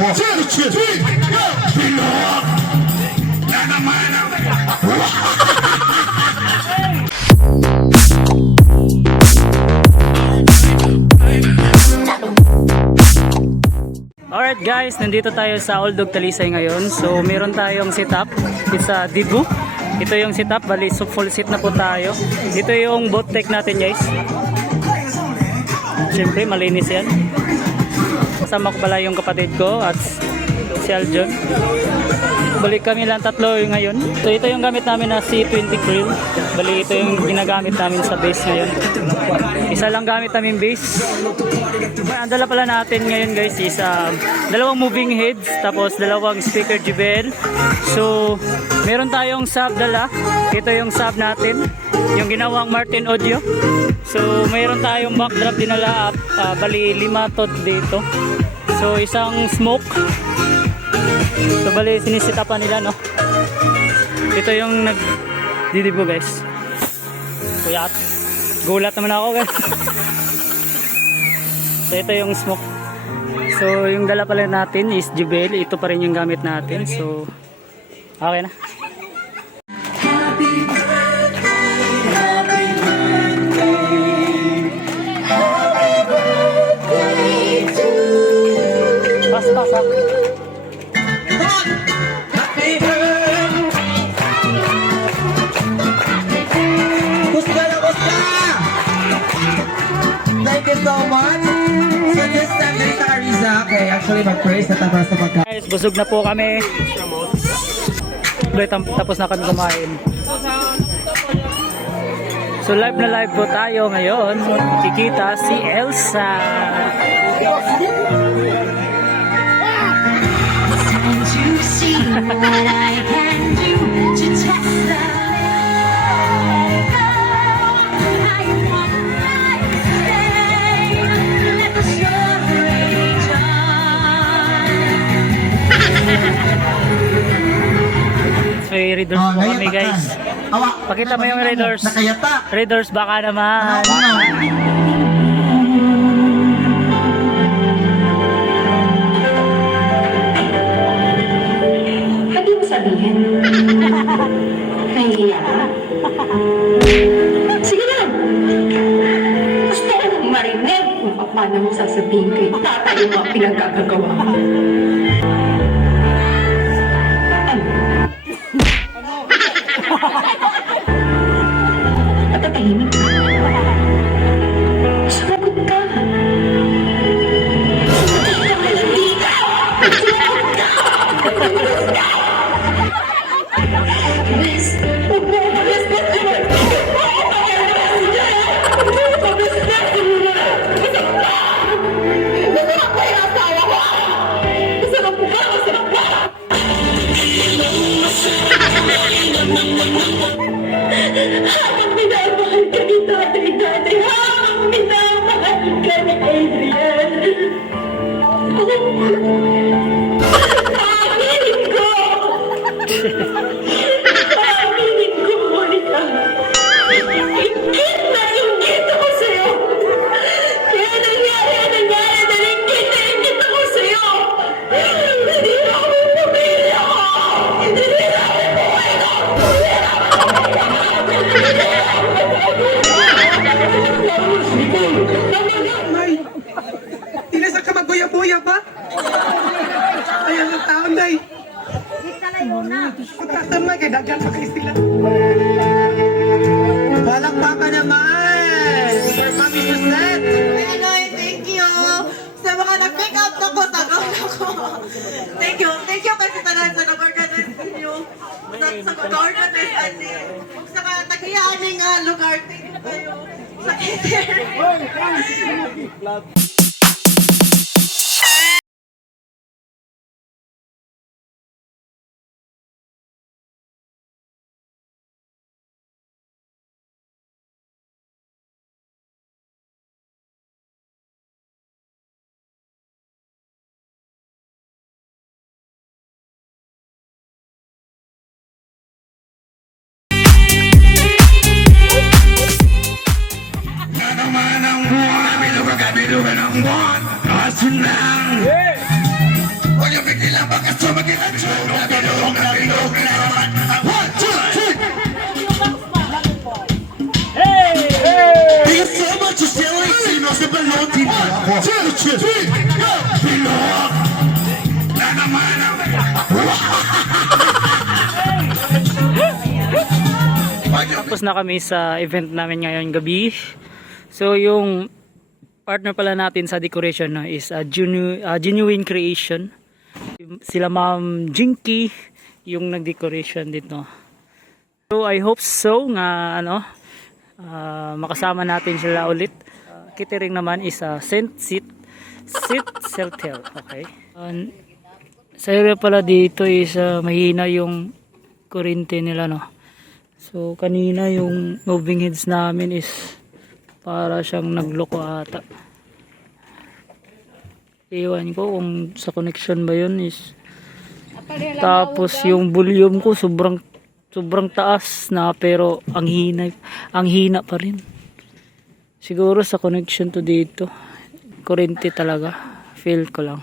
ako. Bilog na naman ang... Alright guys, nandito tayo sa Oldog Talisay ngayon. So meron tayong setup. It's a Dibu. Ito yung setup, bali so full set na po tayo. Dito yung boat deck natin guys. Siyempre malinis yan. Kasama ko pala yung kapatid ko at si Aljon. Balik kami lang tatlo ngayon. So ito yung gamit namin na C20 Krill. Bali ito yung ginagamit namin sa base ngayon. Isa lang gamit namin base. Ang dala pala natin ngayon guys is dalawang moving heads tapos dalawang speaker JBL. So meron tayong sub dala. Ito yung sub natin, yung ginawang Martin Audio. So mayroon tayong backdrop dinala, bali 5 tot dito. So isang smoke. So bali sinisitapan nila no. Ito yung nagdidibo guys. Kuyat. Gulat naman ako guys. So ito yung smoke. So yung dala pala natin is JBL. Ito pa rin yung gamit natin. So okay na. Pas-pas ha. Thank you so much. So this time, there is Ariza. Okay, actually mag-praise na tapos sa pagkain. Guys, busog na po kami. Tapos na kami kumain. So live na live po tayo ngayon. Kikita si Elsa. May Raiders po kami guys. Pakita mo yung Raiders. Nakayata. Raiders baka naman. Pwede mo sabihin? Nahihiya ka? Sige lang. Gusto ko nang marinig kung paano mo sasabihin kay tatay yung mga pinagkagagawa mo. Patatahimik ka. Sumagot ka. Hindi ka! Sumagot ka! Sumagot ka! Bes, huwag mo mabes-besin mo! Huwag mo mabes-besin mo! Huwag mo mabes-besin mo! Masarap ba yung asawa ko? Masarap ba? Masarap ba? Habang minamahal ka ni tatay, habang minamahal ka ni Adrian. Aminin ko! Aminin ko, Monica. Ingit na ingit ako sa'yo. Kaya nangyari dahil ingit na ingit ako sa'yo. Hindi na ako yung pamilya ko. Hindi na ako yung buhay ko. Nay, tinasa ka magbuya-buya ba? Ayan ang taon, Nay. Pagkatan mo, kaya dagan pa kayo sila. Walang papa naman! Sir Mami Suset! Anoy, thank you sa mga nag-pick up na ko sa ko. Thank you kasi tanan sa nag-organize ninyo. Sa nag-organize ani. Kung sa tagiyaning lugar, thank you kayo. Sa cater. Bilugan ang buwan, asin lang. Huwag Bakit sumagin ang tiyong na bilog na naman? 1, 2, 3! Thank you so much for sharing. Sino sa balon din ako? 2, 3, go! Bilog na naman ang... Tapos na kami sa event namin ngayon gabi. So yung partner pala natin sa decoration no, is a genuine creation. Sila Ma'am Jinky yung nag-decoration dito. So I hope so nga makasama natin sila ulit. Catering naman is a Saint Seat Celtel. Okay. Sa area pala dito is mahina yung kuryente nila no. So kanina yung moving heads namin is para siyang nagloko ata. Iwan ko kung sa connection ba yun is. Tapos yung volume ko sobrang taas na pero ang hina pa rin. Siguro sa connection to dito. Kuryente talaga. Feel ko lang.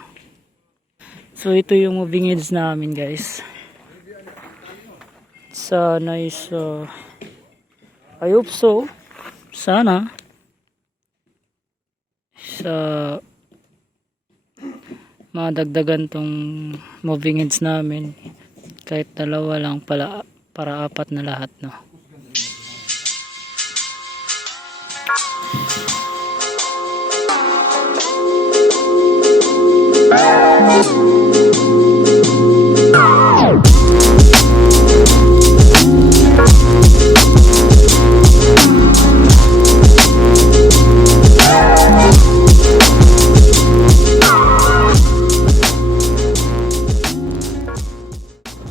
So ito yung moving heads namin guys. Sana is I hope so. Sana sa madagdagan tong moving heads namin kahit dalawa lang pala para apat na lahat no.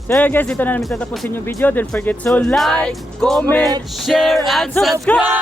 So guys, dito na namin tatapusin yung video. Don't forget to like, comment, share, and subscribe!